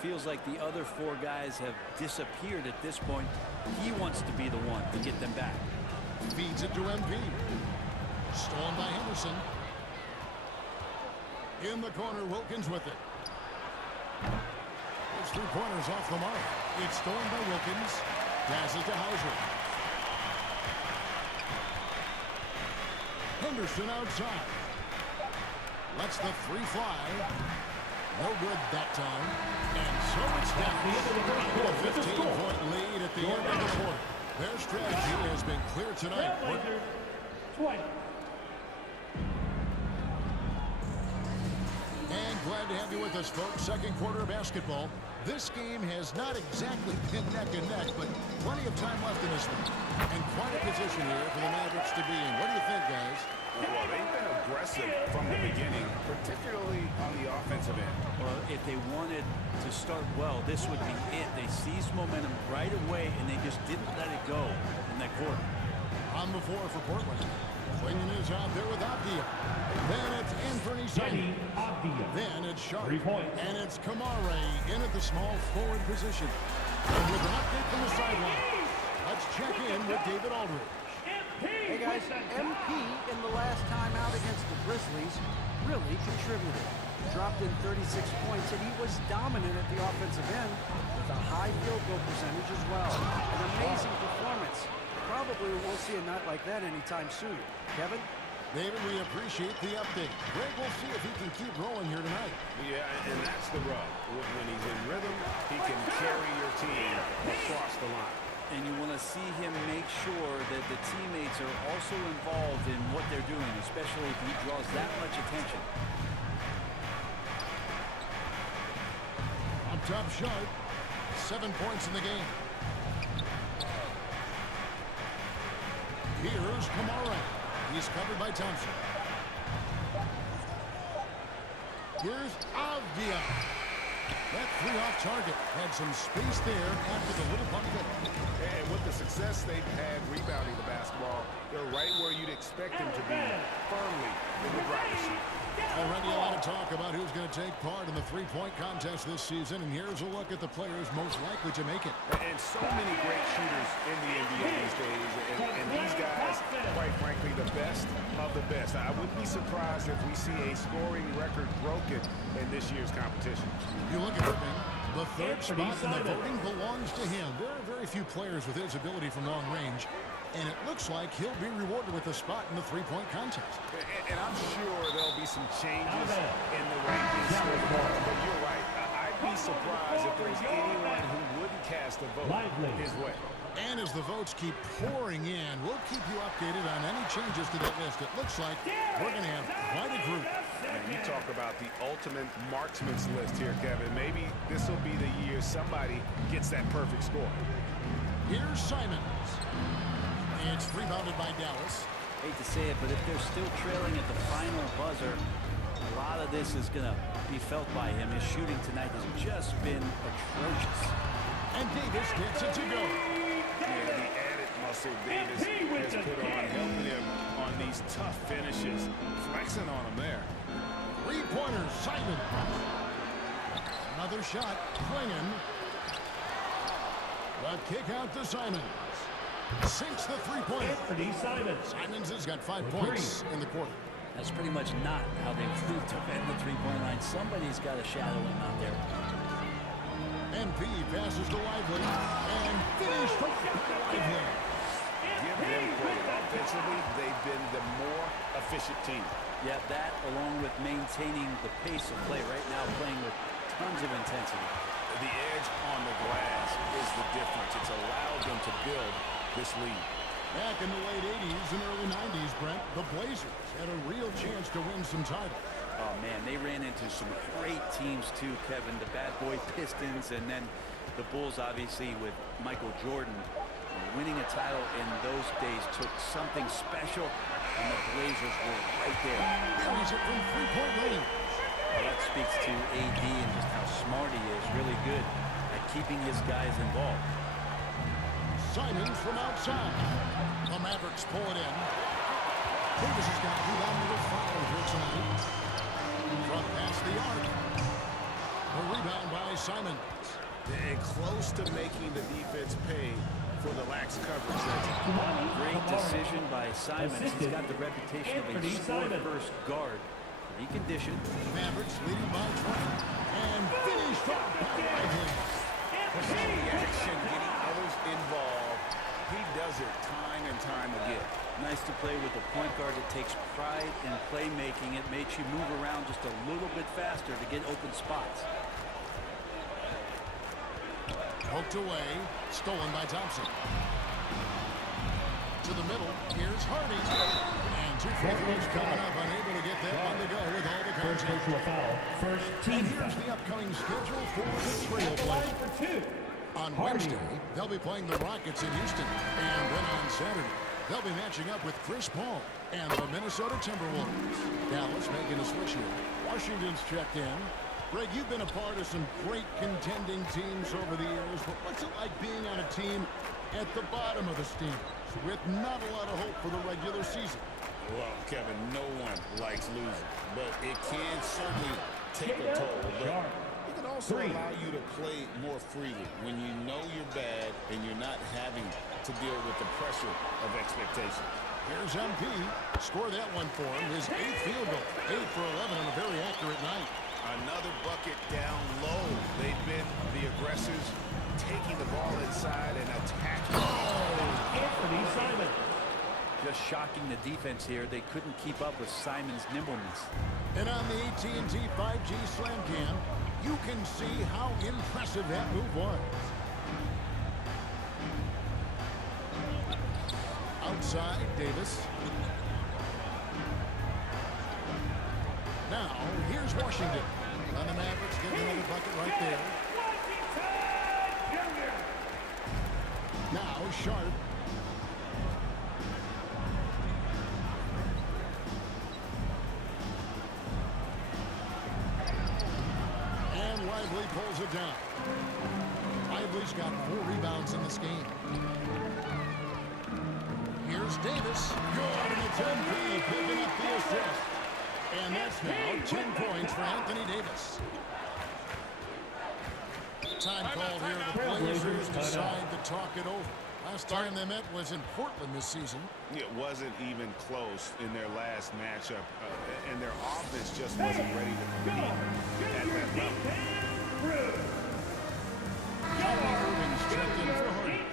feels like the other four guys have disappeared at this point. He wants to be the one to get them back. Feeds it to MP. Stolen by Henderson. In the corner, Wilkins with it. His three-pointers off the mark. It's stolen by Wilkins. Passes to Hauser. Henderson outside. Lets the three fly. No good that time. And so it's down. A 15-point lead at the end of the quarter. Their strategy has been clear tonight. 20. And glad to have you with us, folks. Second quarter of basketball. This game has not exactly been neck and neck, but plenty of time left in this one. And quite a position here for the Mavericks to be in. What do you think, guys? Well, they've been aggressive from the beginning, particularly on the offensive end. Well, if they wanted to start well, this would be it. They seized momentum right away, and they just didn't let it go in that quarter. On the floor for Portland. Swinging is out there with Avdia. Then it's Anthony Simon. Then it's Sharp. 3 points. And it's Kamare in at the small forward position. And with an update from the sideline, let's check in with David Aldridge. Hey guys, MP in the last time out against the Grizzlies really contributed. Dropped in 36 points, and he was dominant at the offensive end with a high field goal percentage as well. An amazing performance. Probably won't see a night like that anytime soon. Kevin? David, we appreciate the update. Greg, we'll see if he can keep rolling here tonight. Yeah, and that's the rub. When he's in rhythm, he can carry your team across the line. And you want to see him make sure that the teammates are also involved in what they're doing, especially if he draws that much attention. On top Sharp. 7 points in the game. Here's Kamara. He's covered by Thompson. Here's Avdia. That three off target. Had some space there after the little pump fake. And with the success they've had rebounding the basketball, they're right where you'd expect them to be, firmly in the driver's seat. Already a lot of talk about who's going to take part in the three-point contest this season, and here's a look at the players most likely to make it. And so many great shooters in the NBA these days, and these guys, quite frankly, the best of the best. I wouldn't be surprised if we see a scoring record broken in this year's competition. You look at Irving, the third spot in the voting belongs to him. There are very few players with his ability from long range, and it looks like he'll be rewarded with a spot in the three-point contest. And I'm sure there'll be some changes in the rankings, but you're right. I'd be surprised if there's anyone who wouldn't cast a vote his way. And as the votes keep pouring in, we'll keep you updated on any changes to that list. It looks like we're going to have quite a group. And you talk about the ultimate marksman's list here, Kevin. Maybe this will be the year somebody gets that perfect score. Here's Simons. It's rebounded by Dallas. Hate to say it, but if they're still trailing at the final buzzer, a lot of this is going to be felt by him. His shooting tonight has just been atrocious. And Davis gets it to go. Yeah, the added muscle Davis has put on, helping him on these tough finishes. Flexing on him there. Three-pointers, Simon. Another shot, Klingon. The kick out to Simons. Sinks the three-pointer. Simons has got 5 points in the quarter. That's pretty much not how they've moved to defend the three-point line. Somebody's got to shadow him out there. MP passes to Lively and finished by Lively. Give them credit. Offensively, they've been the more efficient team. Yeah, that along with maintaining the pace of play right now, playing with tons of intensity. The edge on the glass is the difference. It's allowed them to build this lead. Back in the late 80s and early 90s, Brent, the Blazers had a real chance to win some titles. Oh, man, they ran into some great teams, too, Kevin. The Bad Boy Pistons and then the Bulls, obviously, with Michael Jordan. Winning a title in those days took something special, and the Blazers were right there. Carries it from three-point range. Well, that speaks to AD and just how smart he is. Really good at keeping his guys involved. Simons from outside. The Mavericks pull it in. Davis has got rebound with 5 here tonight. From past the arc. A rebound by Simons. And close to making the defense pay for the lax coverage. That's Great decision by Simons. He's got the reputation of a score-first guard. Reconditioned. Mavericks leading by 20. And finished off by Whitehead. the action, getting others involved. He does it time and time again. Nice to play with a point guard that takes pride in playmaking. It makes you move around just a little bit faster to get open spots. Poked away, stolen by Thompson. To the middle, here's Hardy. And two free throws coming up, unable to get that one to go with all the First contact. personal foul. First team And here's the upcoming schedule for the Trailblazers. On Wednesday, they'll be playing the Rockets in Houston. And then on Saturday, they'll be matching up with Chris Paul and the Minnesota Timberwolves. Dallas making a switch here. Washington's checked in. Greg, you've been a part of some great contending teams over the years, but what's it like being on a team at the bottom of the standings with not a lot of hope for the regular season? Well, Kevin, no one likes losing, but it can certainly take a toll. But it can also allow you to play more freely when you know you're bad and you're not having to deal with the pressure of expectation. Here's MP. Score that one for him. His 8th field goal. 8 for 11 on a very accurate night. Another bucket down low. They've been the aggressors, taking the ball inside and attacking. Anthony Simon. Just shocking the defense here. They couldn't keep up with Simon's nimbleness. And on the AT&T 5G Slam Cam, you can see how impressive that move was. Outside, Davis. Now, here's Washington. And the Mavericks get another bucket right there. Now, Sharp. And Lively pulls it down. Lively's got 4 rebounds in this game. Here's Davis. Good, and it's MP picking up the assist. And that's now 10 points for Anthony Davis. Time called here. The Blazers decide to talk it over. Last time they met was in Portland this season. It wasn't even close in their last matchup, and their offense just wasn't ready to compete at that level. Kyrie Irving's checked in for Harden.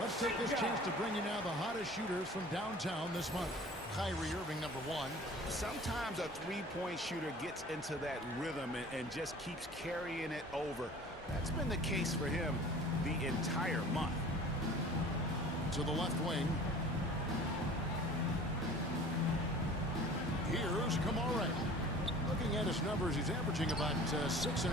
Let's take this chance to bring you now the hottest shooters from downtown this month. Kyrie Irving, number 1. Sometimes a three-point shooter gets into that rhythm and just keeps carrying it over. That's been the case for him the entire month. To the left wing. Here's Kamara. Looking at his numbers, he's averaging about 6.5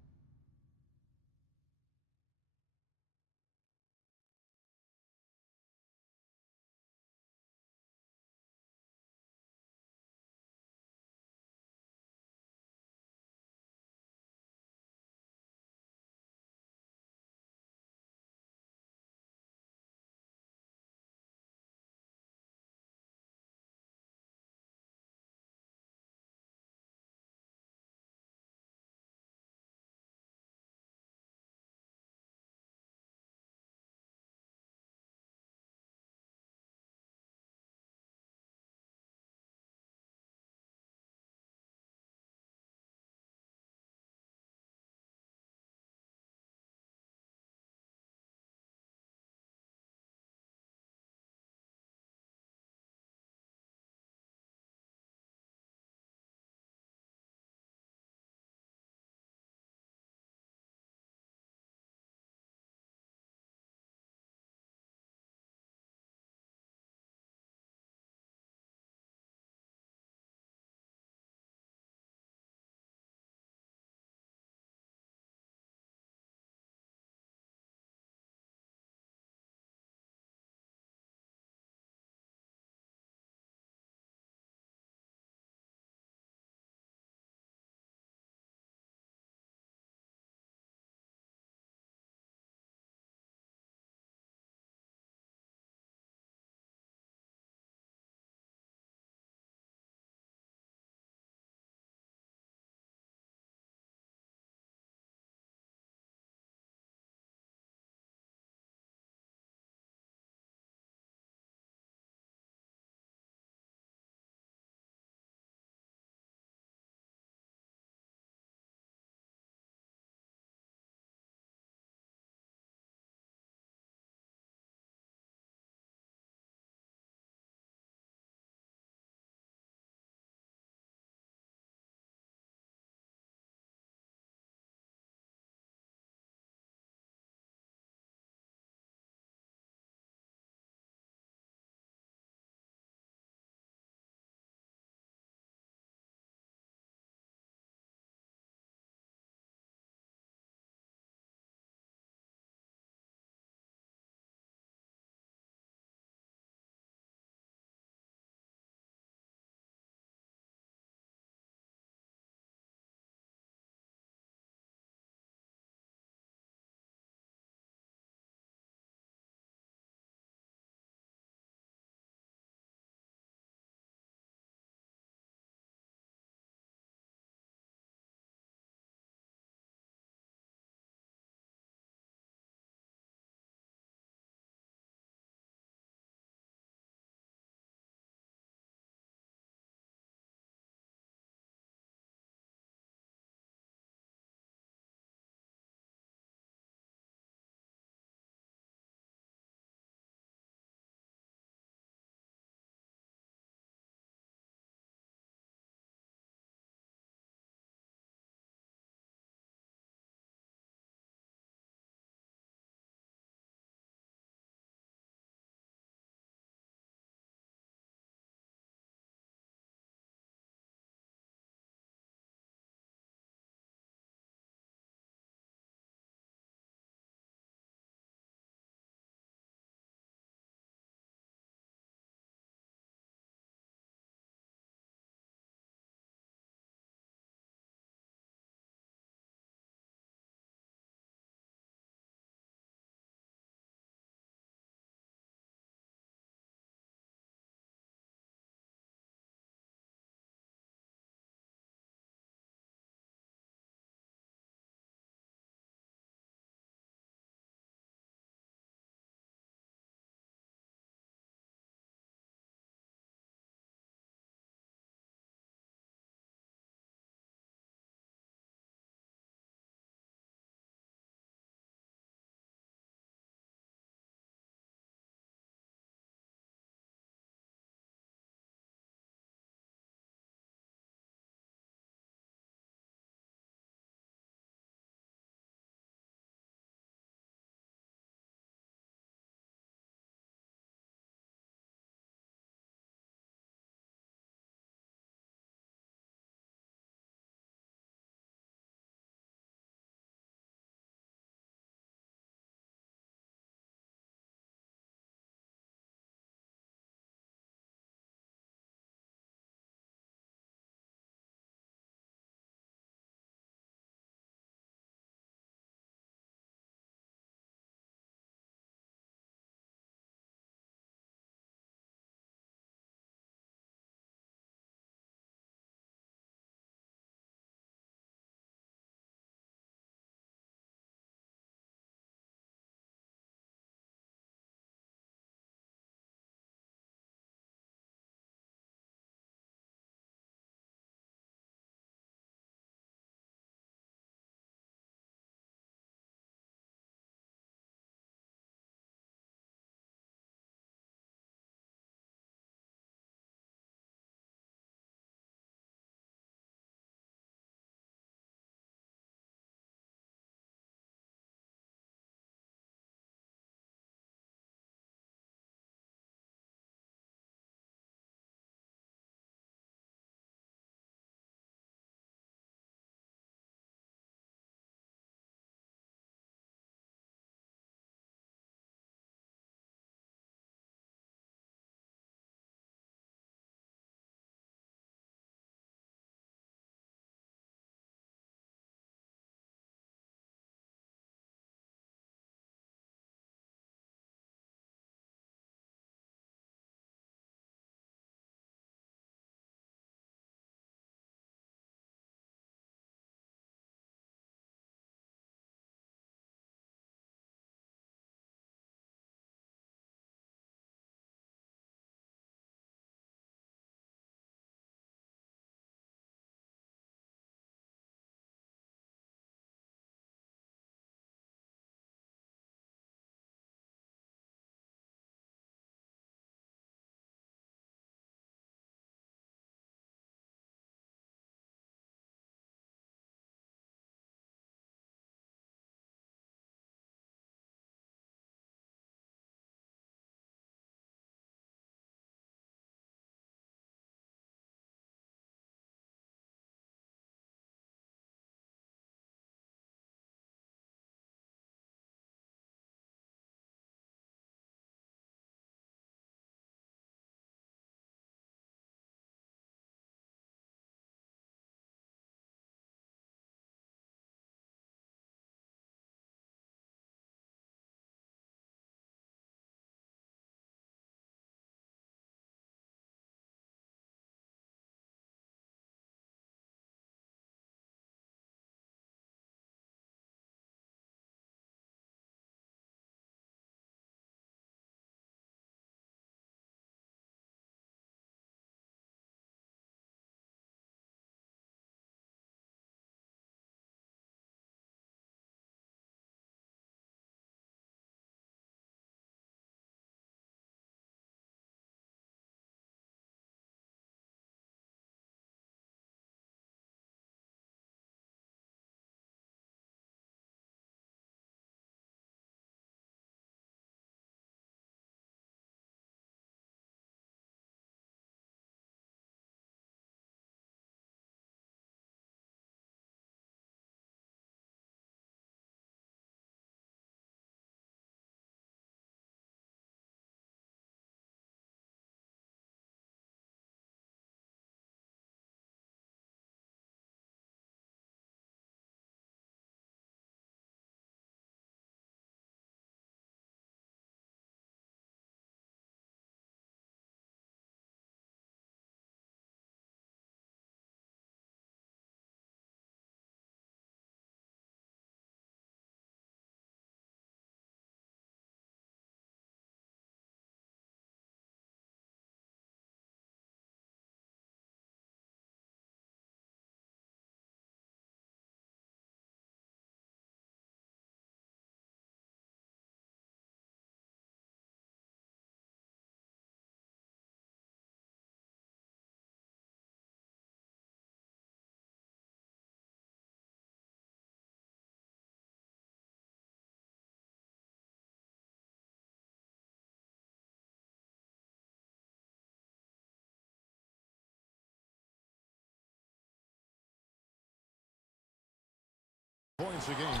points a game.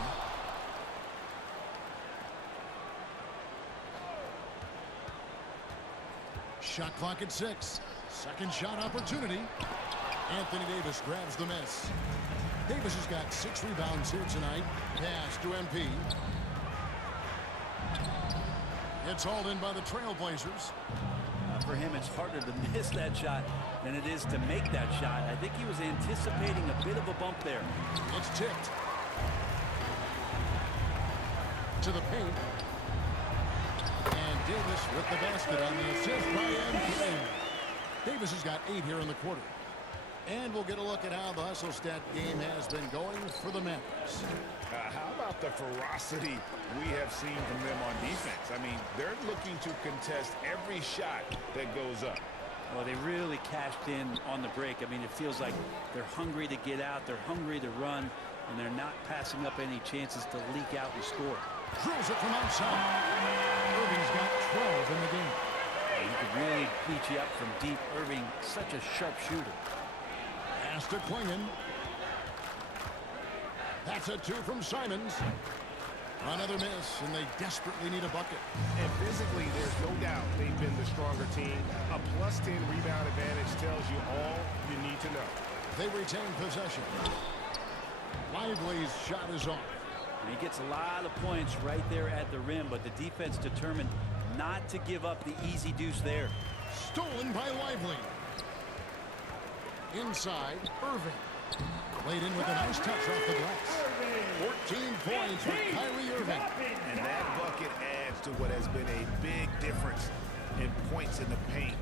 Shot clock at 6. Second shot opportunity. Anthony Davis grabs the miss. Davis has got 6 rebounds here tonight. Pass to MP. It's hauled in by the Trailblazers. For him, it's harder to miss that shot than it is to make that shot. I think he was anticipating a bit of a bump there. It's tipped. To the paint. And Davis with the basket on the assist by MP. Davis has got 8 here in the quarter. And we'll get a look at how the hustle stat game has been going for the Mavericks. How about the ferocity we have seen from them on defense? I mean, they're looking to contest every shot that goes up. Well, they really cashed in on the break. I mean, it feels like they're hungry to get out. They're hungry to run. And they're not passing up any chances to leak out and score. Drills it from outside. Irving's got 12 in the game. He could really beat you up from deep. Irving, such a sharp shooter. Pass to Klingon. That's a 2 from Simons. Another miss, and they desperately need a bucket. And physically, there's no doubt they've been the stronger team. A +10 rebound advantage tells you all you need to know. They retain possession. Lively's shot is off. And he gets a lot of points right there at the rim, but the defense determined not to give up the easy deuce there. Stolen by Lively. Inside, Irving. Laid in with a nice touch off the glass. 14 points for Kyrie Irving. And that bucket adds to what has been a big difference in points in the paint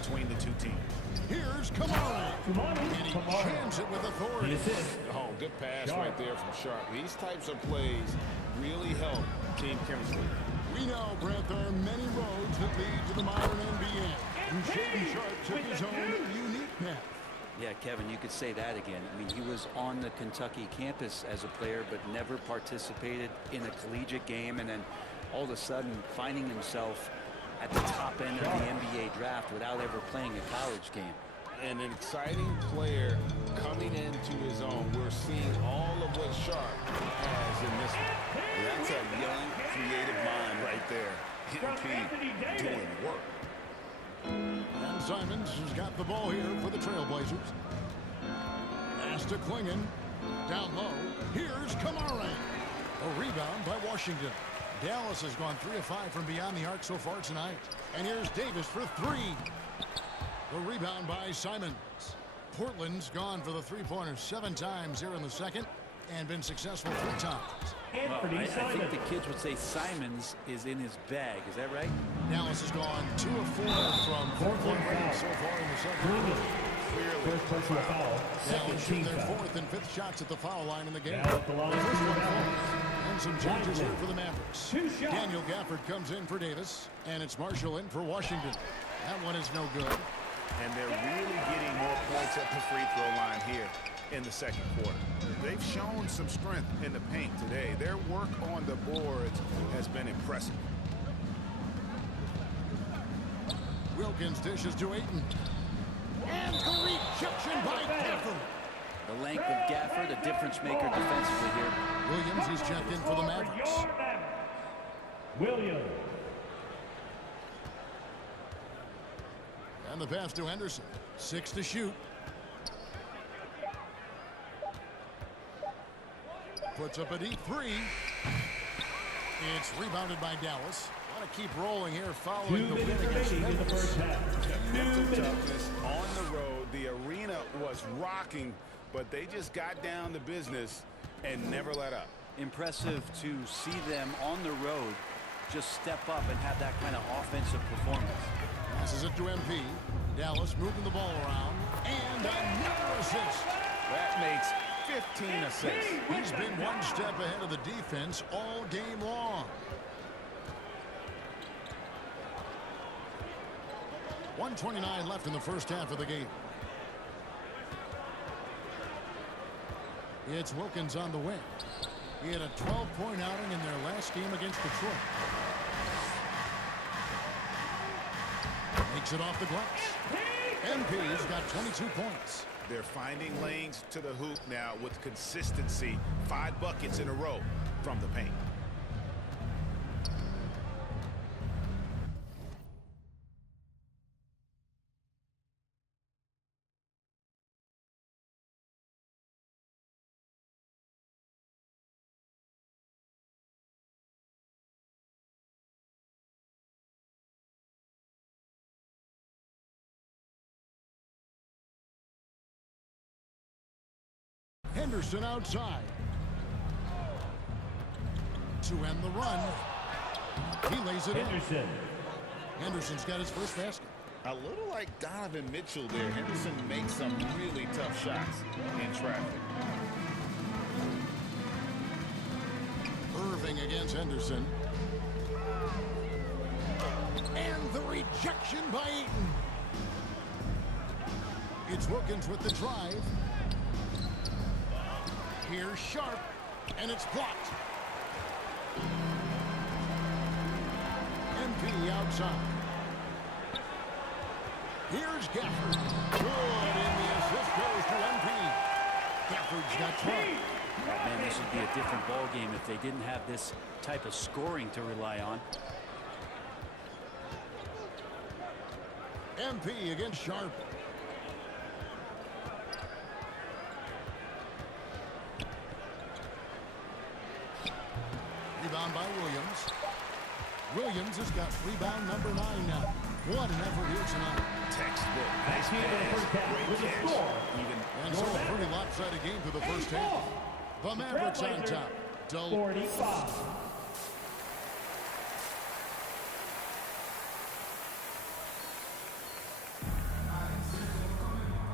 between the two teams. Here's Kamara. And he jams it with authority. Oh, good pass right there from Sharp. These types of plays really help team chemistry. We know, Brent, there are many roads that lead to the modern NBA. And Shaden Sharp took his own unique path. Yeah, Kevin, you could say that again. I mean, he was on the Kentucky campus as a player, but never participated in a collegiate game. And then all of a sudden finding himself at the top end of the NBA draft without ever playing a college game. An exciting player coming into his own. We're seeing all of what Sharp has in this one. That's a young, creative mind right there. MP doing work. And Simons has got the ball here for the Trailblazers. Pass to Klingon. Down low. Here's Kamara. A rebound by Washington. Dallas has gone 3 of 5 from beyond the arc so far tonight. And here's Davis for 3. The rebound by Simons. Portland's gone for the three-pointer 7 times here in the second and been successful 3 times. Well, I think the kids would say Simons is in his bag. Is that right? Dallas has gone 2 of 4 from 4-point range so far in the second. First personal foul. Dallas shooting their 4th and 5th shots at the foul line in the game. And some changes here for the Mavericks. Daniel Gafford comes in for Davis, and it's Marshall in for Washington. That one is no good. And they're really getting more points at the free throw line here in the second quarter. They've shown some strength in the paint today. Their work on the boards has been impressive. Wilkins dishes to Ayton. And the rejection by Gafford. The length of Gafford, a difference maker defensively here. Williams, he's checked in for the Mavericks. Williams. And the pass to Henderson. 6 to shoot. Puts up a deep 3. It's rebounded by Dallas. Want to keep rolling here following the win against Memphis. Toughness on the road. The arena was rocking, but they just got down to business and never let up. Impressive to see them on the road just step up and have that kind of offensive performance. Passes it to MP. Dallas moving the ball around. And another assist. That makes 15 assists. He's been one step ahead of the defense all game long. 1:29 left in the first half of the game. It's Wilkins on the wing. He had a 12-point outing in their last game against Detroit. Makes it off the glass. MP's got 22 points. They're finding lanes to the hoop now with consistency. 5 buckets in a row from the paint. Henderson outside. To end the run. He lays it in. Henderson's got his first basket. A little like Donovan Mitchell there. Henderson makes some really tough shots in traffic. Irving against Henderson. And the rejection by Eaton. It's Wilkins with the drive. Here's Sharp, and it's blocked. MP outside. Here's Gafford. Good, and the assist goes to MP. Gafford's got 12. Oh, man, this would be a different ball game if they didn't have this type of scoring to rely on. MP against Sharp. Rebound by Williams. Williams has got rebound number 9 now. What an effort here tonight. Textbook. Nice pass. Great catch. And so a pretty lopsided game for the first half. The Mavericks on top. 45.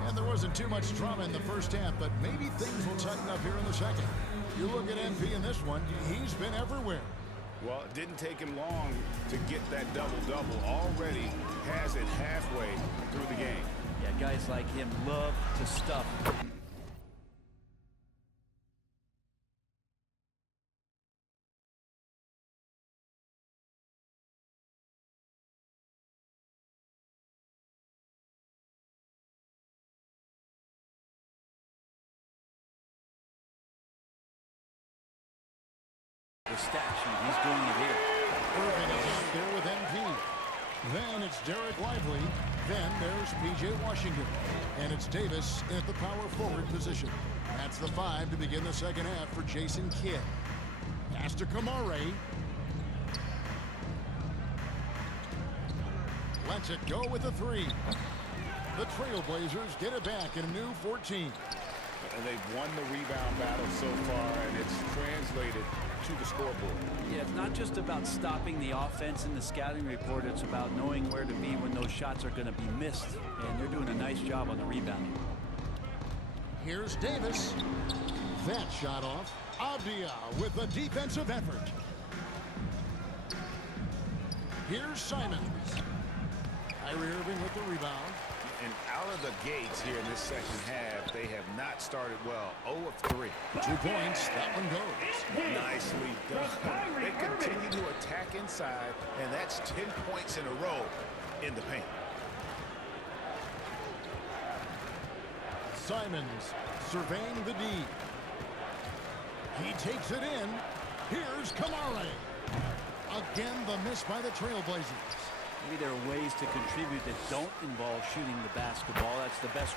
And there wasn't too much drama in the first half, but maybe things will tighten up here in the second. You look at MP in this one, he's been everywhere. Well, it didn't take him long to get that double-double. Already has it halfway through the game. Yeah, guys like him love to stuff. The stat sheet, he's doing it here. Irving is out there with MP. Then it's Derek Lively. Then there's P.J. Washington. And it's Davis at the power forward position. That's the 5 to begin the second half for Jason Kidd. Pass to Kamare. Lets it go with a 3. The Trailblazers get it back in a new 14. And they've won the rebound battle so far, and it's translated to the scoreboard. Yeah, it's not just about stopping the offense in the scouting report. It's about knowing where to be when those shots are going to be missed. And they're doing a nice job on the rebounding. Here's Davis. That shot off. Avdia with the defensive effort. Here's Simons. Kyrie Irving with the rebound. And out of the gates here in this second half, they have not started well. 0 of 3. 2 points. That one goes. Nicely done. They continue to attack inside, and that's 10 points in a row in the paint. Simons surveying the D. He takes it in. Here's Kamare. Again, the miss by the Trailblazers. Maybe there are ways to contribute that don't involve shooting the basketball. That's the best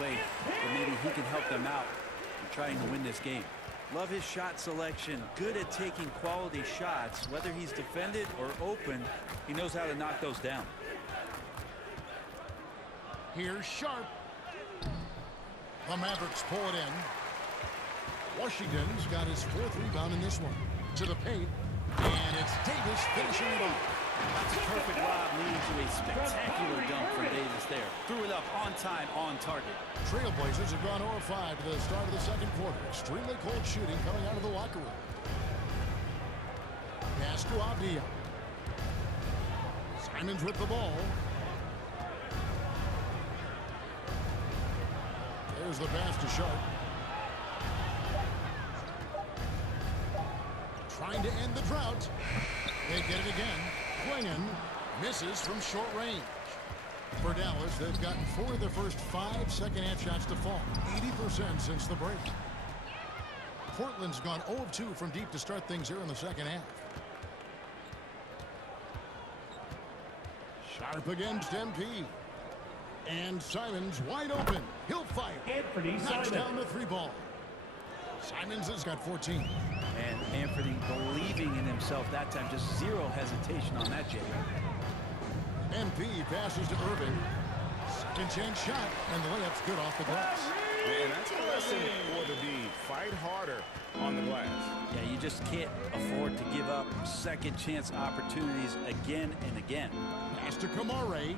way that maybe he can help them out in trying to win this game. Love his shot selection. Good at taking quality shots. Whether he's defended or open, he knows how to knock those down. Here's Sharp. The Mavericks pull it in. Washington's got his 4th rebound in this one. To the paint. And it's Davis finishing it off. That's a perfect lob leading to a spectacular dunk from Davis there. Threw it up on time, on target. Trailblazers have gone 0-5 to the start of the second quarter. Extremely cold shooting coming out of the locker room. Pass to Avdia. Simons with the ball. There's the pass to Sharp. Trying to end the drought. They get it again. Klingon misses from short range. For Dallas, they've gotten 4 of their first 5 second-half shots to fall. 80% since the break. Portland's gone 0 of 2 from deep to start things here in the second half. Sharp against MP. And Simons wide open. He'll fire. Knocks down the 3-ball. Simons has got 14. And Anthony believing in himself that time. Just zero hesitation on that, Jay. MP passes to Irving. Second chance shot, and the layup's good off the glass. And that's a lesson for the D. Fight harder on the glass. Yeah, you just can't afford to give up second chance opportunities again and again. Pass to Kamare.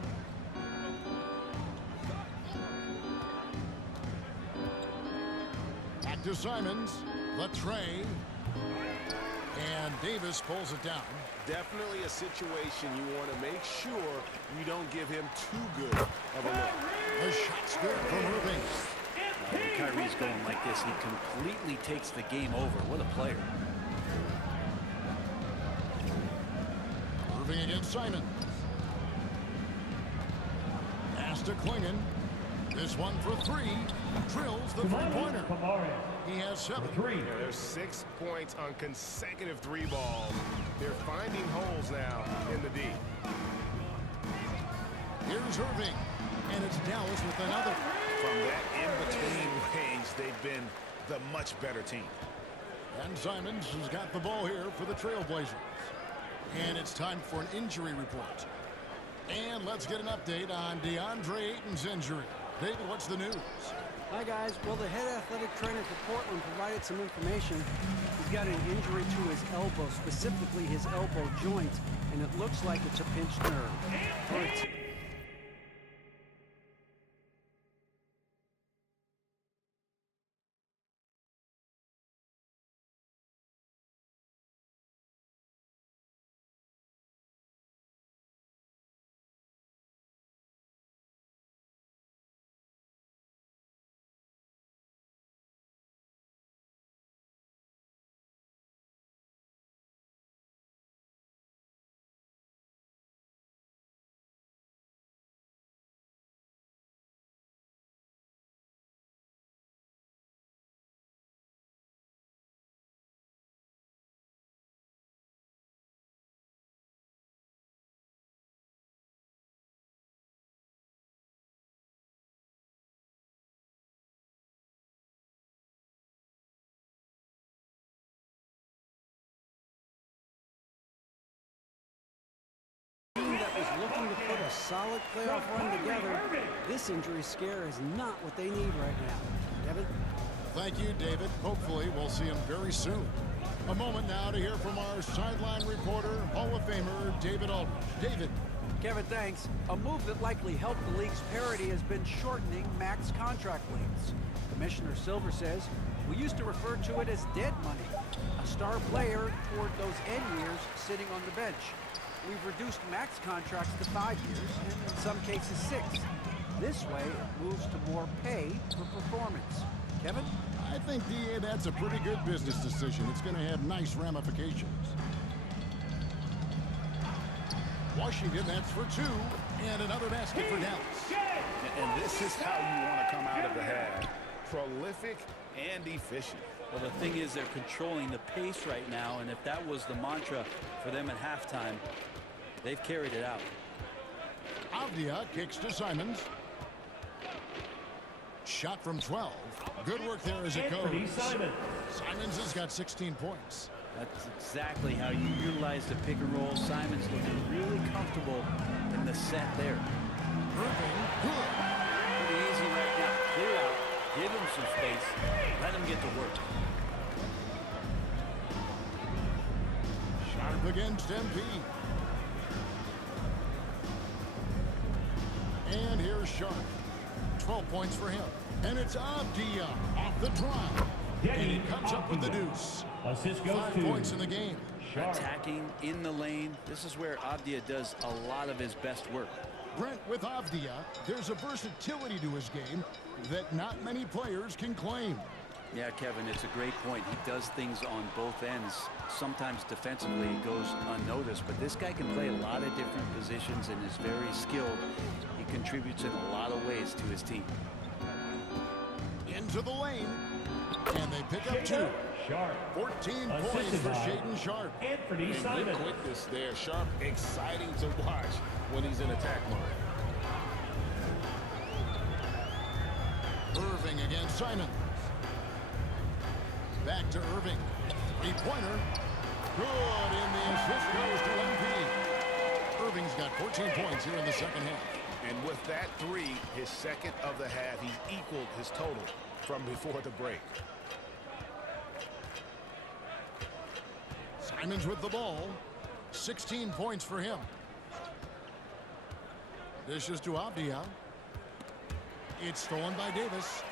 Back to Simons. The tray. And Davis pulls it down. Definitely a situation you want to make sure you don't give him too good of a look. The shot's good from Irving. When Kyrie's going like this, he completely takes the game over. What a player. Irving against Simon. Pass to Klingon. This one for 3. Drills the 3-pointer. He has 7. Yeah, there's 6 points on consecutive 3 balls. They're finding holes now in the D. Here's Irving. And it's Dallas with another. From that in-between range, they've been the much better team. And Simons has got the ball here for the Trailblazers. And it's time for an injury report. And let's get an update on DeAndre Ayton's injury. David, what's the news? Hi, guys. Well, the head athletic trainer for Portland provided some information. He's got an injury to his elbow, specifically his elbow joint, and it looks like it's a pinched nerve. Looking to put a solid playoff run together. This injury scare is not what they need right now. Kevin? Thank you, David. Hopefully we'll see him very soon. A moment now to hear from our sideline reporter, Hall of Famer David Aldridge. David. Kevin, thanks. A move that likely helped the league's parity has been shortening max contract lengths. Commissioner Silver says, we used to refer to it as dead money, a star player toward those end years sitting on the bench. We've reduced max contracts to 5 years, and in some cases 6. This way, it moves to more pay for performance. Kevin? I think, DA, that's a pretty good business decision. It's going to have nice ramifications. Washington, that's for 2, and another basket for Dallas. And this is how you want to come out of the half. Prolific and efficient. Well, the thing is, they're controlling the pace right now, and if that was the mantra for them at halftime, they've carried it out. Avdia kicks to Simons. Shot from 12. Good work there as it goes. Simons has got 16 points. That's exactly how you utilize the pick and roll. Simons looking really comfortable in the set there. Irving, good. Pretty easy right now. Clear out. Give him some space. Let him get to work. Sharp against MP. And here's Sharp. 12 points for him. And it's Avdia off the drive. And he comes up with the deuce. Assist goes 5 to points in the game. Attacking in the lane. This is where Avdia does a lot of his best work. Brent, with Avdia, there's a versatility to his game that not many players can claim. Yeah, Kevin, it's a great point. He does things on both ends. Sometimes defensively it goes unnoticed, but this guy can play a lot of different positions and is very skilled. He contributes in a lot of ways to his team. Into the lane, and they pick up 2. Sharp. 14 points for Shaden Sharp. Anthony And Simons. good quickness there. Sharp, exciting to watch when he's in attack mode. Irving against Simons. Back to Irving. 3-pointer. Good, and the assist goes to MP. Irving's got 14 points here in the second half. And with that 3, his second of the half, he equaled his total from before the break. Simons with the ball. 16 points for him. Dishes to Avdia. It's stolen by Davis.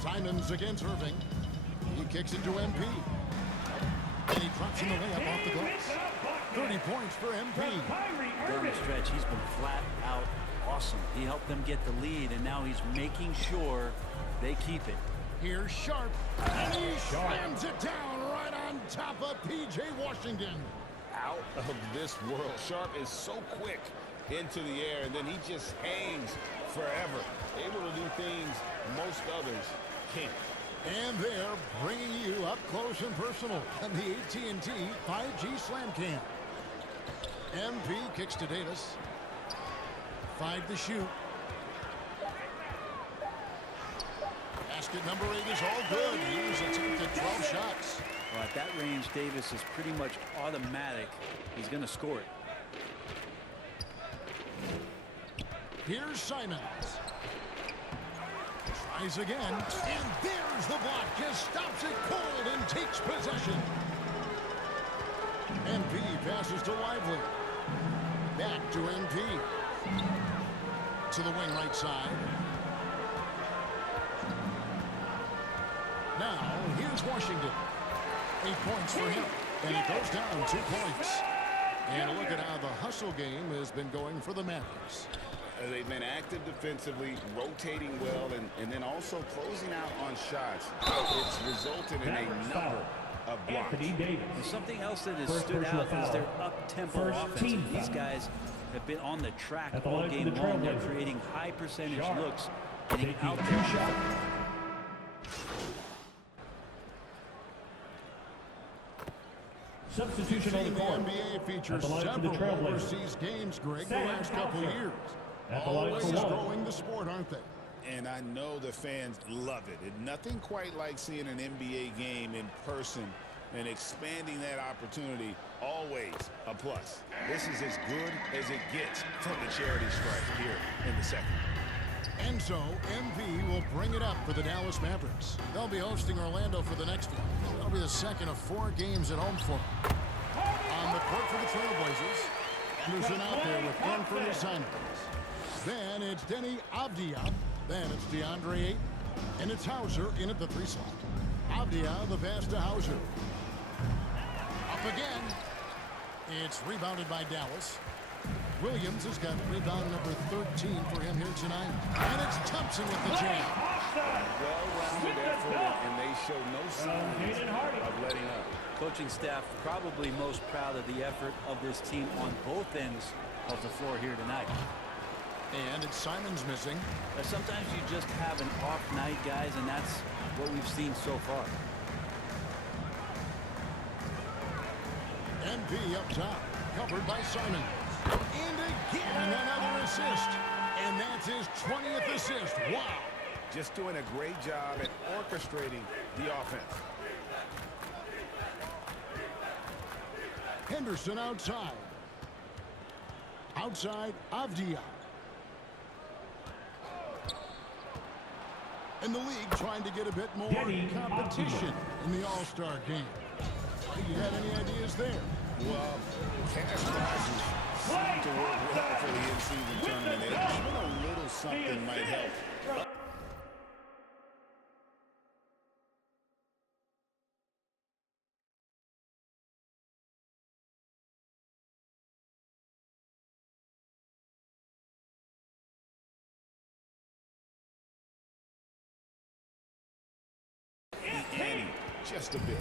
Simons against Irving. He kicks it to MP. And he drops in the layup off the glass. 30 points for MP. Down the stretch, he's been flat out awesome. He helped them get the lead, and now he's making sure they keep it. Here's Sharp. And he slams it down right on top of P.J. Washington. Out of this world. Sharp is so quick into the air, and then he just hangs forever. Able to do things most others can't. And they're bringing you up close and personal on the AT&T 5G Slam Cam. MP kicks to Davis. 5 to shoot. Basket number 8 is all good. He's attempted 12 shots. Well, at that range, Davis is pretty much automatic. He's going to score it. Here's Simons. Tries again, and there's the block. Just stops it cold and takes possession. MP passes to Lively. Back to MP. To the wing right side. Now, here's Washington. 8 points for him. And it goes down 2 points. And look at how the hustle game has been going for the Mavericks. They've been active defensively, rotating well, and then also closing out on shots. It's resulted in a number of blocks. Anthony Davis. And something else that has First stood personal out is foul. their up-tempo First offense. team These foul. guys have been on the track At the all line for game the long. They're Trailblazers. creating high-percentage Sharp. looks, getting Taking out two there. shots. Substitution on Team the the court. NBA At features the line for the several Trailblazers. overseas games, Greg, the Sam last couple of Alford. years. At the line Always for one. growing the sport, aren't they? And I know the fans love it. And nothing quite like seeing an NBA game in person and expanding that opportunity, always a plus. This is as good as it gets from the charity stripe here in the second. And so, MP will bring it up for the Dallas Mavericks. They'll be hosting Orlando for the next one. That'll be the second of 4 games at home for them. On the court for the Trailblazers, Anderson out there with one for his Simons. Then it's Denny Avdia. Then it's DeAndre Ayton. And it's Hauser in at the 3 slot. Avdia the pass to Hauser. Up again. It's rebounded by Dallas. Williams has got rebound number 13 for him here tonight. And it's Thompson with the jam. Well-rounded effort, and they show no signs of letting up. Coaching staff probably most proud of the effort of this team on both ends of the floor here tonight. And it's Simons missing. Sometimes you just have an off night, guys, and that's what we've seen so far. MP up top, covered by Simons. And again, another assist. And that's his 20th assist. Wow. Just doing a great job at orchestrating the offense. Henderson outside. Outside, Avdia. And the league trying to get a bit more competition in the All-Star game. You got any ideas there? Well, cash prizes seem to work well for the in-season tournament. Even a little something might help. Just a bit.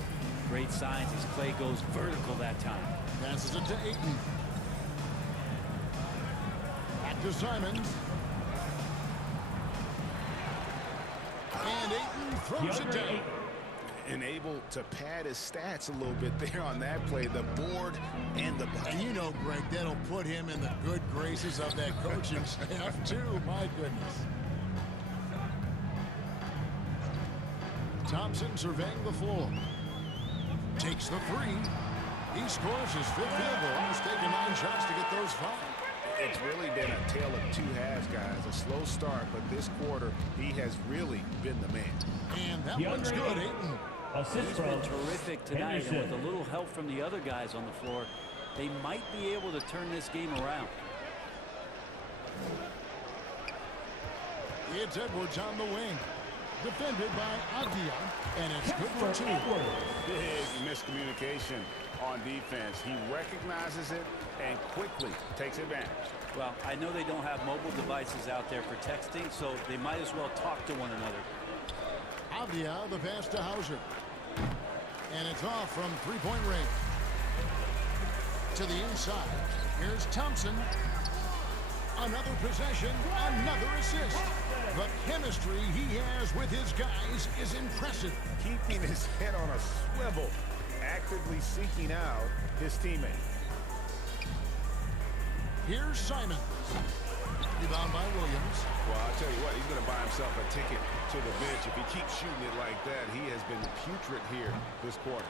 Great signs as Clay goes vertical that time. Passes it to Ayton. Back to Simons. And Ayton throws it down. And able to pad his stats a little bit there on that play. The board and the bucket. And you know, Greg, that'll put him in the good graces of that coaching staff, too. My goodness. Thompson surveying the floor. Takes the three. He scores his fifth field goal. He's taken 9 shots to get those 5. It's really been a tale of two halves, guys. A slow start, but this quarter, he has really been the man. And that one's good, Ayton. He's been terrific tonight, and with a little help from the other guys on the floor, they might be able to turn this game around. It's Edwards on the wing. Defended by Avdia, and it's good for 2. Big miscommunication on defense. He recognizes it and quickly takes advantage. Well, I know they don't have mobile devices out there for texting, so they might as well talk to one another. Avdia, the pass to Hauser. And it's off from 3-point range. To the inside. Here's Thompson. Another possession, another assist. The chemistry he has with his guys is impressive. Keeping his head on a swivel, actively seeking out his teammate. Here's Simons. Rebound by Williams. Well, I'll tell you what, he's going to buy himself a ticket to the bench. If he keeps shooting it like that, he has been putrid here this quarter.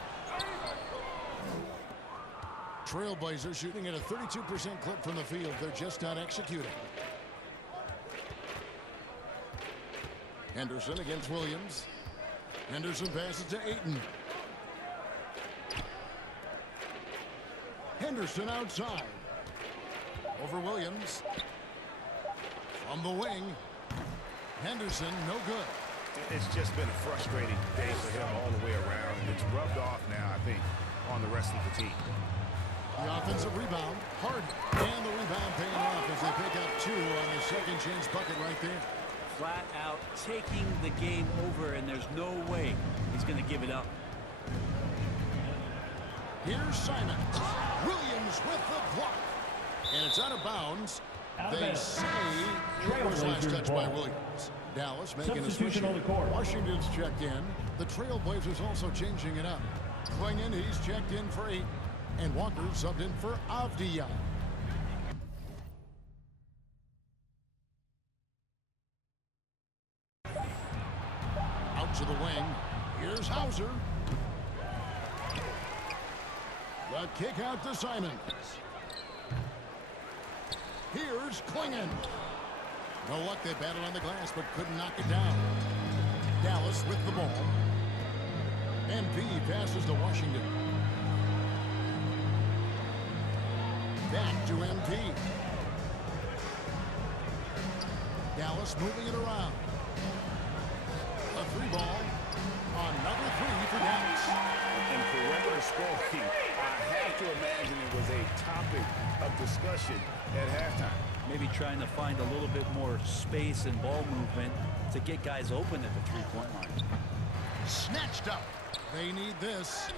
Trailblazers shooting at a 32% clip from the field. They're just not executing. Henderson against Williams. Henderson passes to Ayton. Henderson outside. Over Williams. From the wing. Henderson, no good. It's just been a frustrating day for him all the way around, and it's rubbed off now, I think, on the rest of the team. The offensive rebound, Harden, and the rebound paying off as they pick up 2 on the second chance bucket right there. Flat out taking the game over, and there's no way he's going to give it up. Here's Simons. Williams with the block. And it's out of bounds. They say it was last touch by Williams. Dallas making a switch. Washington's checked in. The Trailblazers also changing it up. Klingon, he's checked in for 8. And Walker subbed in for Avdia. Out to the wing. Here's Hauser. The kick out to Simons. Here's Klingon. No luck, they battled on the glass, but couldn't knock it down. Dallas with the ball. MP passes to Washington. Back to MP. Dallas moving it around. A 3 ball. Another 3 for Dallas. And perimeter scoring, I have to imagine it was a topic of discussion at halftime. Maybe trying to find a little bit more space and ball movement to get guys open at the 3-point line. Snatched up. They need this.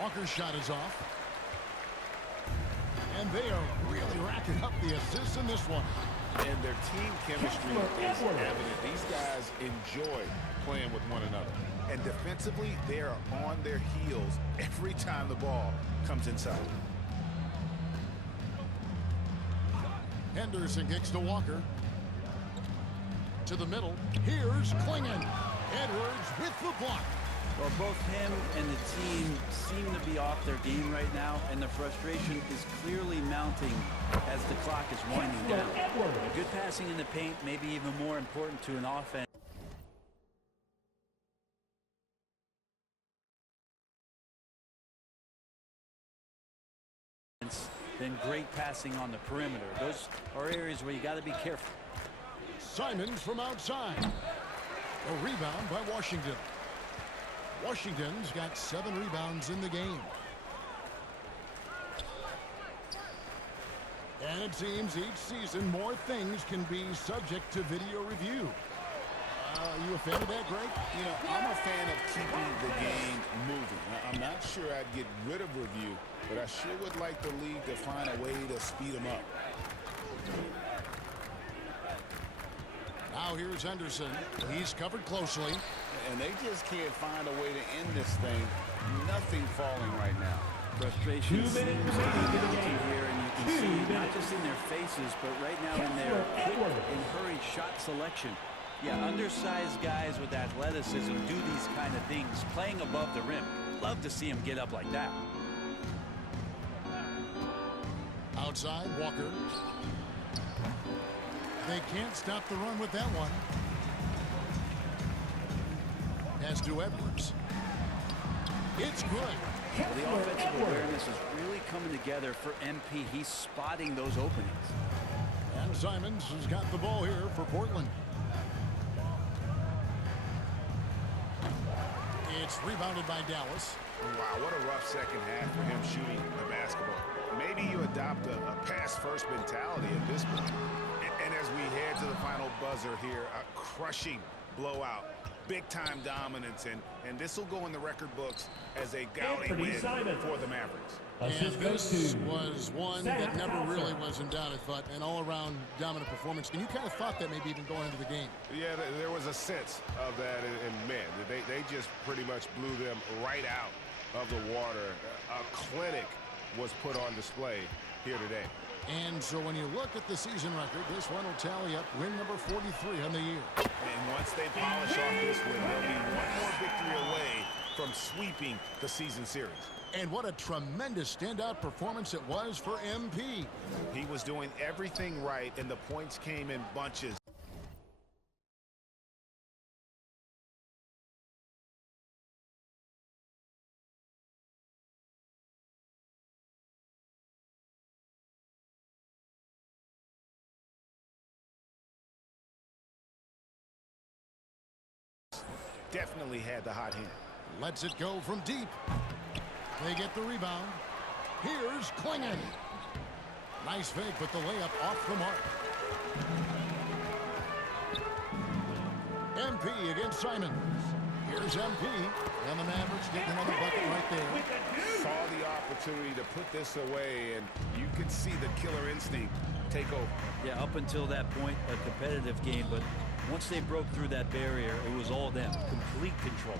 Walker's shot is off. And they are really racking up the assists in this one. And their team chemistry is evident. These guys enjoy playing with one another. And defensively, they are on their heels every time the ball comes inside. Henderson kicks to Walker. to the middle. Here's Klingon. Edwards with the block. Well, both him and the team seem to be off their game right now, and the frustration is clearly mounting as the clock is winding down. Good passing in the paint may be even more important to an offense than great passing on the perimeter. Those are areas where you got to be careful. Simons from outside. A rebound by Washington. Washington's got 7 rebounds in the game. And it seems each season more things can be subject to video review. Are you a fan of that, Greg? You know, I'm a fan of keeping the game moving. I'm not sure I'd get rid of review, but I sure would like the league to find a way to speed them up. Now here's Henderson. He's covered closely. And they just can't find a way to end this thing. Nothing falling right now. Frustration seems to be mounting here, and you can see not just in their faces, but right now in their quick and hurried shot selection. Yeah, undersized guys with athleticism do these kind of things, playing above the rim. Love to see him get up like that. Outside, Walker. They can't stop the run with that one. Pass to Edwards. It's good. Well, the offensive awareness is really coming together for MP. He's spotting those openings. And Simons has got the ball here for Portland. It's rebounded by Dallas. Wow, what a rough second half for him shooting the basketball. Maybe you adopt a pass-first mentality at this point. And as we head to the final buzzer here, a crushing blowout. Big-time dominance, and this will go in the record books as a gaudy win for the Mavericks. And this was one that never really was in doubt, I thought, an all-around dominant performance. And you kind of thought that maybe even going into the game. Yeah, there was a sense of that, and man, they just pretty much blew them right out of the water. A clinic was put on display here today. And so when you look at the season record, this one will tally up win number 43 on the year. And once they polish off this win, they'll be one more victory away from sweeping the season series. And what a tremendous standout performance it was for MP. He was doing everything right, and the points came in bunches. Definitely had the hot hand. Lets it go from deep. They get the rebound. Here's Klingon. Nice fake, but the layup off the mark. MP against Simons. Here's MP. And the Mavericks getting another bucket right there. Saw the opportunity to put this away, and you could see the killer instinct take over. Yeah, up until that point, a competitive game, but once they broke through that barrier, it was all them. Complete control.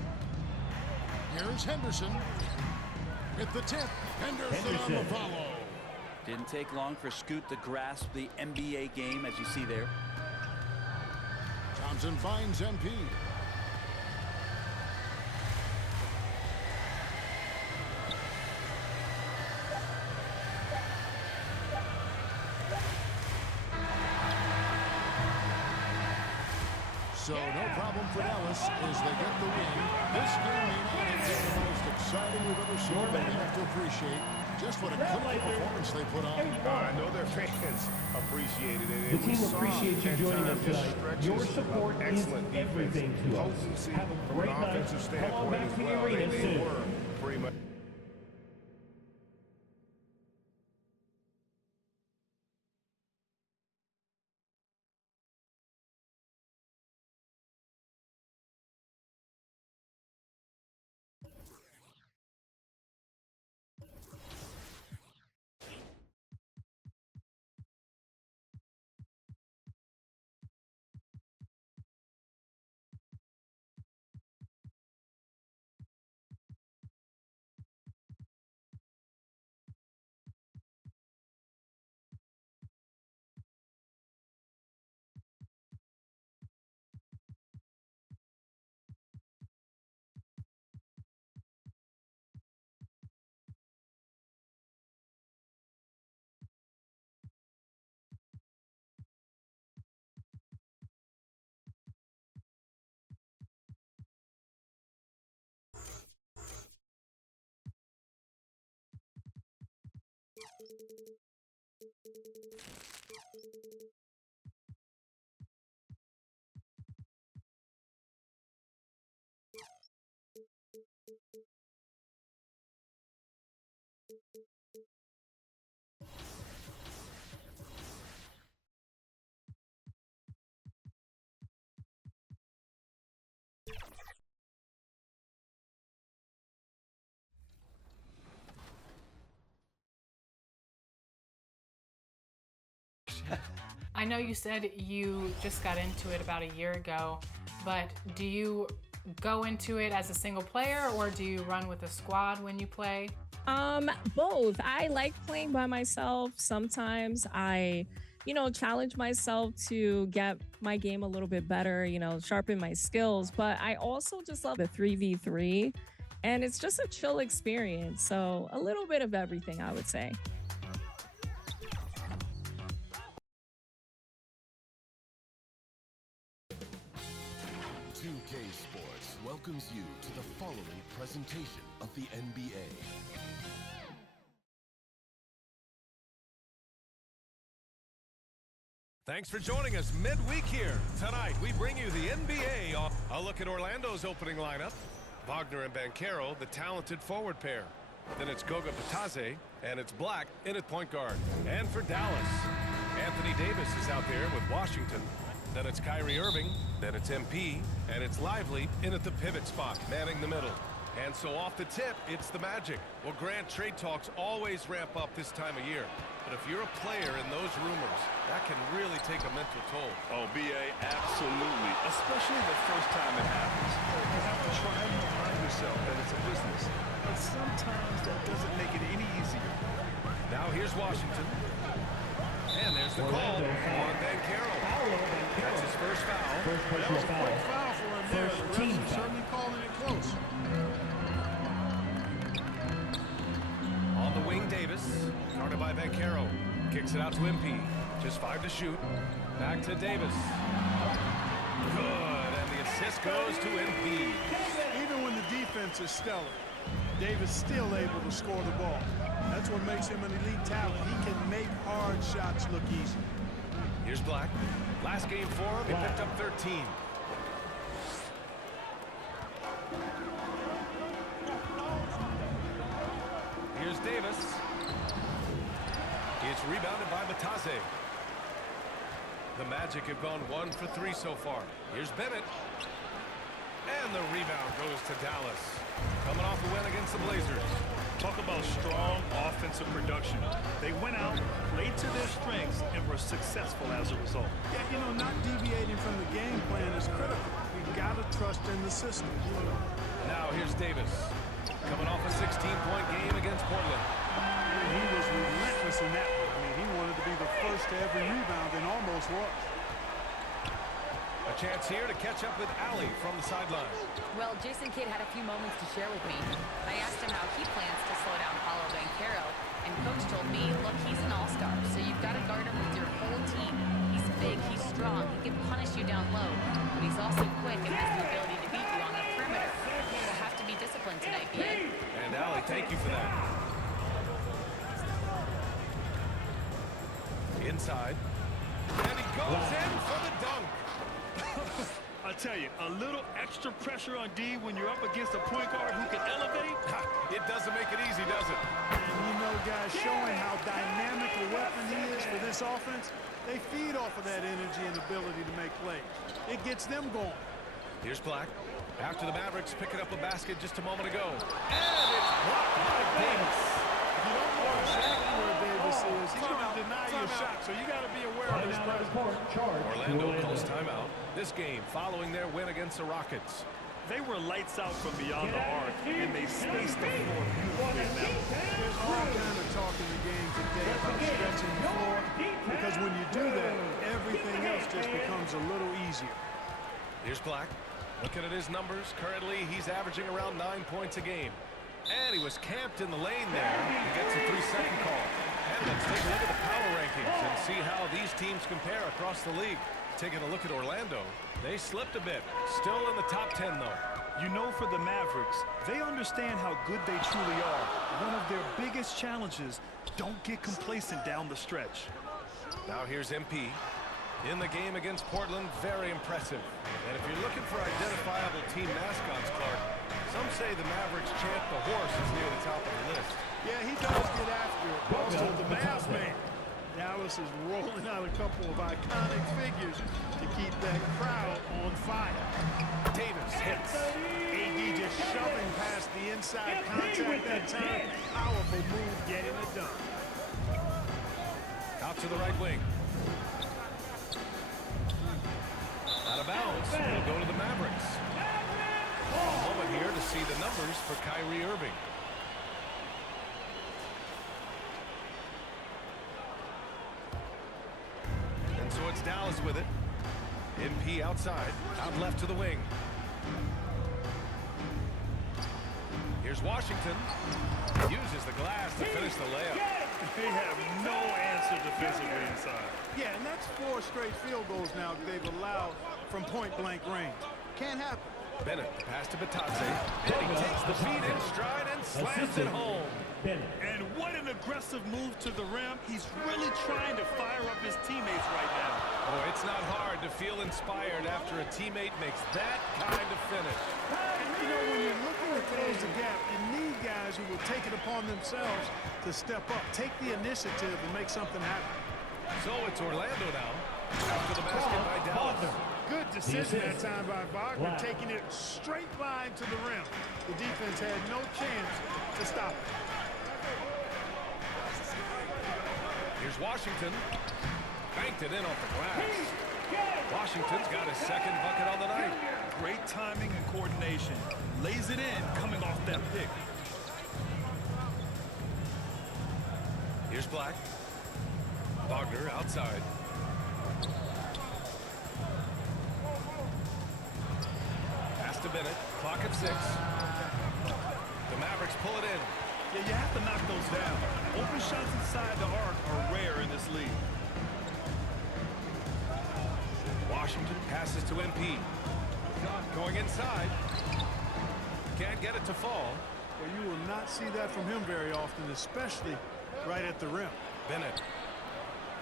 Here's Henderson. At the tip. Henderson on the follow. Didn't take long for Scoot to grasp the NBA game, as you see there. Thompson finds MP. So no problem for Dallas as they get the win. This game may not have been the most exciting we've ever seen, but we have to appreciate just what a clinical performance they put on. I know their fans appreciated it. The team appreciates you joining us tonight. Your support is excellent everything to us. Potency Have a from great an night. offensive Come on standpoint back as to the well. arena They soon. were pretty much I know you said you just got into it about a year ago, but do you go into it as a single player or do you run with a squad when you play? Both. I like playing by myself. Sometimes I, challenge myself to get my game a little bit better, sharpen my skills, but I also just love the 3v3 and it's just a chill experience. So a little bit of everything, I would say. Sports welcomes you to the following presentation of the NBA. Thanks for joining us midweek here. Tonight, we bring you the NBA. A look at Orlando's opening lineup. Wagner and Banchero, the talented forward pair. Then it's Goga Bitadze, and it's Black in at point guard. And for Dallas, Anthony Davis is out there with Washington. Then it's Kyrie Irving, then it's MP, and it's Lively in at the pivot spot, manning the middle. And so off the tip, it's the Magic. Well, Grant, trade talks always ramp up this time of year. But if you're a player in those rumors, that can really take a mental toll. Oh, B.A., absolutely. Especially the first time it happens. You have to try and remind yourself that it's a business. But sometimes that doesn't make it any easier. Now here's Washington. And there's the call on Banchero. That's his first foul. That was a quick foul for him there. The refs are certainly calling it close. On the wing, Davis. Guarded by Banchero. Kicks it out to MP. Just 5 to shoot. Back to Davis. Good. And the assist goes to MP. Even when the defense is stellar, Davis still able to score the ball. That's what makes him an elite talent. He can make hard shots look easy. Here's Black. Last game for him, he picked up 13. Here's Davis. It's rebounded by Bitadze. The Magic have gone 1 for 3 so far. Here's Bennett. And the rebound goes to Dallas. Coming off a win against the Blazers. Talk about strong offensive production. They went out, played to their strengths, and were successful as a result. Yeah, not deviating from the game plan is critical. You've got to trust in the system. Now here's Davis. Coming off a 16-point game against Portland. He was relentless in that one. I mean, he wanted to be the first to every rebound and almost was. A chance here to catch up with Allie from the sideline. Well, Jason Kidd had a few moments to share with me. I asked him how he plans to slow down Paulo Banchero, and Coach told me, look, he's an all-star, so you've got to guard him with your whole team. He's big, he's strong, he can punish you down low, but he's also quick and has the ability to beat you on the perimeter. We'll have to be disciplined tonight, B.A. And Allie, thank you for that. Inside. And he goes in for the dunk. I tell you, a little extra pressure on D when you're up against a point guard who can elevate. It doesn't make it easy, does it? And guys, showing how dynamic a weapon he is for this offense, they feed off of that energy and ability to make plays. It gets them going. Here's Black. After the Mavericks picking up a basket just a moment ago. And it's blocked by Davis. You don't know exactly where Davis is. He's going to deny you a shot, so you got to be aware of his presence. Orlando calls timeout. This game following their win against the Rockets. They were lights out from beyond the arc, and they spaced the floor beautifully in that one. There's all kind of talk in the game today about stretching the floor, because when you do that, everything else just becomes a little easier. Here's Black. Looking at his numbers, currently he's averaging around 9 points a game. And he was camped in the lane there. He gets a 3-second call. And let's take a look at the power rankings and see how these teams compare across the league. Taking a look at Orlando, they slipped a bit. Still in the top 10, though. You know, for the Mavericks, they understand how good they truly are. One of their biggest challenges, don't get complacent down the stretch. Now here's MP. In the game against Portland, very impressive. And if you're looking for identifiable team mascots, Clark, some say the Mavericks chant the horse is near the top of the list. Yeah, he does get after it. Also, the Mavs man. Dallas is rolling out a couple of iconic figures to keep that crowd on fire. Davis hits. AD just shoving past the inside contact that time. Powerful move getting it done. Out to the right wing. Out of bounds. Will go to the Mavericks. A moment here to see the numbers for Kyrie Irving. And so it's Dallas with it. MP outside. Out left to the wing. Here's Washington. Uses the glass to finish the layup. They have no answer defensively inside. Yeah, and that's 4 straight field goals now they've allowed from point-blank range. Can't happen. Bennett, pass to Batadze. And he takes the feed in stride and slams it home. And what an aggressive move to the rim. He's really trying to fire up his teammates right now. Oh, it's not hard to feel inspired after a teammate makes that kind of finish. And, you know, when you're looking to close the gap, you need guys who will take it upon themselves to step up, take the initiative, and make something happen. So it's Orlando now. After the basket by Dallas. Good decision that time by Wagner, taking it straight line to the rim. The defense had no chance to stop it. Here's Washington. Banked it in off the glass. Washington's got his second bucket on the night. Great timing and coordination. Lays it in coming off that pick. Here's Black. Wagner outside. Pass to Bennett. Clock at 6. The Mavericks pull it in. Yeah, you have to knock those down. Open shots inside the arc are rare in this league. Washington passes to MP. Going inside. Can't get it to fall. Well, you will not see that from him very often, especially right at the rim. Bennett.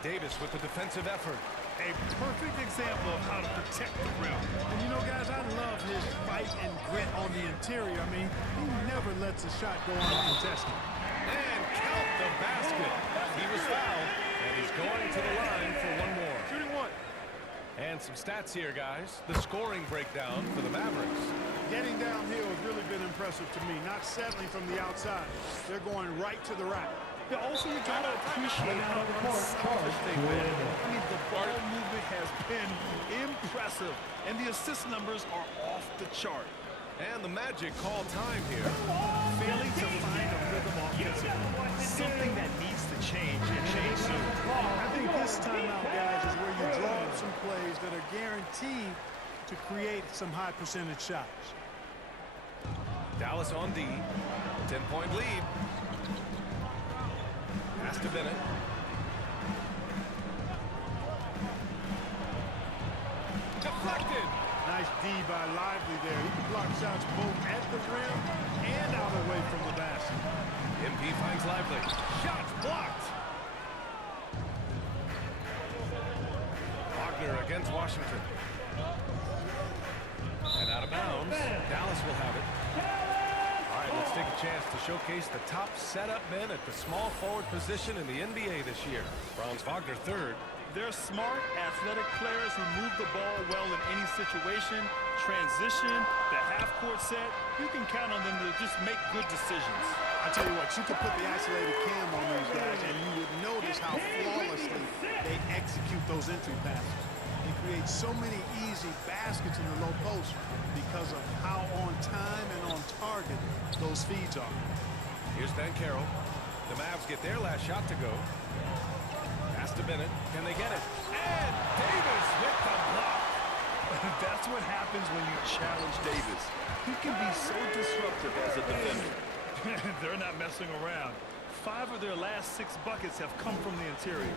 Davis with the defensive effort. A perfect example of how to protect the rim. And you know, guys, I love his fight and grit on the interior. I mean, he never lets a shot go uncontested. And count the basket. He was fouled, and he's going to the line for one more. Shooting one. And some stats here, guys. The scoring breakdown for the Mavericks. Getting downhill has really been impressive to me. Not settling from the outside. They're going right to the rack. Yeah, also, you got to appreciate how unselfish they've been. I mean, the ball movement has been impressive, and the assist numbers are off the chart. And the Magic call time here. Failing to find a rhythm offensively. Something that needs to change, and change soon. I think this timeout, guys, is where you draw up some plays that are guaranteed to create some high percentage shots. Dallas on D. 10-point lead. Pass to Bennett. Deflected. Nice D by Lively there. He can block shots both at the rim and out away from the basket. MP finds Lively. Shots blocked. Wagner against Washington. And out of bounds. Dallas will have it. All right, let's take a chance to showcase the top setup men at the small forward position in the NBA this year. Franz Wagner third. They're smart, athletic players who move the ball well in any situation, transition, the half-court set. You can count on them to just make good decisions. I tell you what, you can put the isolated cam on these guys, and you would notice how flawlessly they execute those entry passes. They create so many easy baskets in the low post because of how on time and on target those feeds are. Here's Banchero. The Mavs get their last shot to go. Pass to Bennett. Can they get it? And Davis with the block. That's what happens when you challenge Davis. He can be so disruptive as a defender. They're not messing around. 5 of their last 6 buckets have come from the interior.